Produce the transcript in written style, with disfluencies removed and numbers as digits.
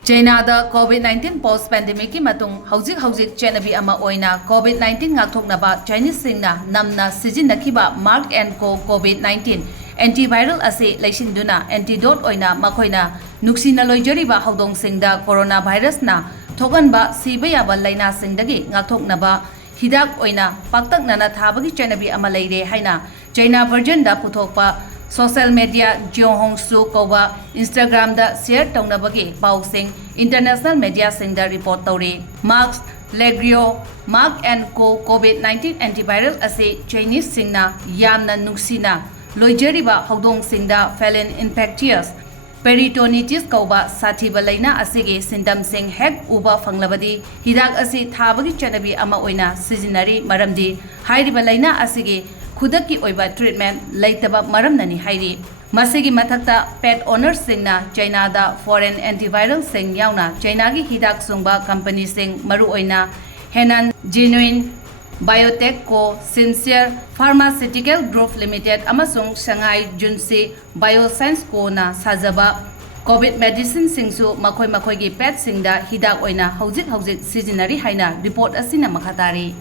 Chinada COVID-19 post-pandemic ki matung hauzik chenabi ama oina COVID-19 ngakthoknaba Chinese singna namna sizinnakiba Merk & Co COVID-19 antiviral ase laisinduna antidote oina makoina nuksina loijariba Houdong Singda coronavirus na thoganba siba yaba laina singdagi ngakthoknaba Hidak oina paktaknana thabagi chenabi ama leire haina China version da puthokpa social media Jong Su Koba Instagram da share taunabagi pausing international media singda report tauri Marks Legrio Merk & Co COVID-19 antiviral ase Chinese singna yamna nuksina loijariba Houdong singda felin infectious peritonitis Koba sathiba laina asige symptom sing hek uba fanglabadi hidak ase thabagi chanabi ama oina sizinari maramdi hairiba laina asige khudaki oiba treatment laitaba maramnani hairi masigi mathakta pet owners singna Chinada foreign antiviral sing yauna China gi hidak sungba company sing maru oina Henan Genuine Biotech Co Sincere Pharmaceutical Group Limited amasung Shanghai Junsi Bioscience Co na sajaba COVID medicine singsu makoi gi pet singda hidak oina hauzik sizinari haina report asina makhatari